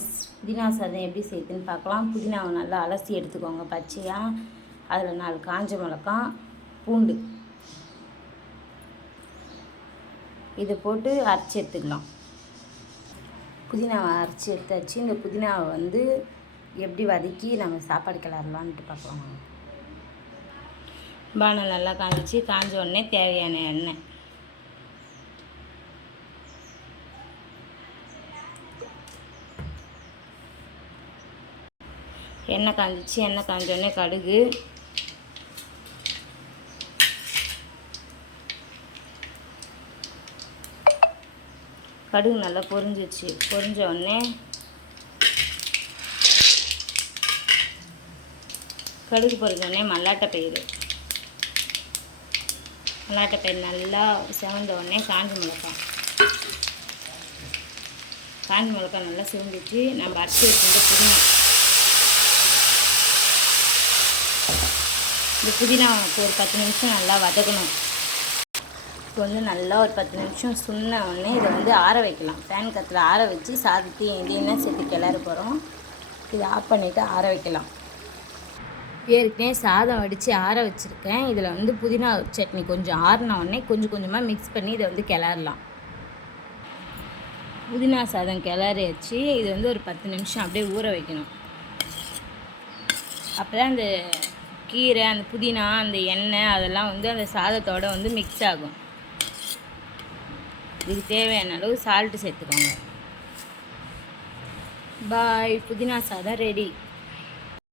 Friends, புதினா சாதம் எப்படி செய்யுதுன்னு பார்க்கலாம். புதினாவை நல்லா அலசி எடுத்துக்கோங்க பச்சையாக. அதில் 4 காஞ்ச மிளகாய், பூண்டு இதை போட்டு அரைச்சி எடுத்துக்கலாம். புதினாவை அரைச்சி எடுத்தாச்சு. இந்த புதினாவை எப்படி வதக்கி நம்ம சாப்பாடு கிளறலான்ட்டு பார்க்கலாம். பானை நல்லா காஞ்சிச்சு. காஞ்ச உடனே தேவையான எண்ணெய், எண்ணெய் காஞ்சிச்சு. எண்ணெய் காஞ்சோடனே கடுகு, கடுகு நல்லா பொரிஞ்சிச்சு. பொரிஞ்ச உடனே கடுகு பொரிஞ்சோடனே மல்லாட்டைப்பயிறு நல்லா செவந்த உடனே காஞ்ச மிளகாய் நல்லா செவந்துச்சு. நம்ம அரைச்சி வச்சுருந்து புதினா ஒரு 10 நிமிஷம் நல்லா வதக்கணும். இப்போ நல்லா ஒரு 10 நிமிஷம் சுண்ண உடனே இதை ஆற வைக்கலாம். ஃபேன் காற்றுல ஆற வச்சு சாதத்தையும் இதையும் சேர்த்து கிளற போகிறோம். இதை ஆஃப் பண்ணிவிட்டு ஆற வைக்கலாம். ஏற்கனவே சாதம் வடித்து ஆற வச்சுருக்கேன். இதில் புதினா சட்னி கொஞ்சம் ஆறின உடனே கொஞ்சம் கொஞ்சமாக மிக்ஸ் பண்ணி இதை கிளறலாம். புதினா சாதம் கிளறி வச்சு இது ஒரு 10 நிமிஷம் அப்படியே ஊற வைக்கணும். அப்போ தான் அந்த கீரை, அந்த புதினா, அந்த எண்ணெய் அதெல்லாம் அந்த சாதத்தோடு மிக்ஸ் ஆகும். இதுக்கு தேவையான அளவு சால்ட்டு சேர்த்துக்கோங்க. பாய், புதினா சாதம் ரெடி.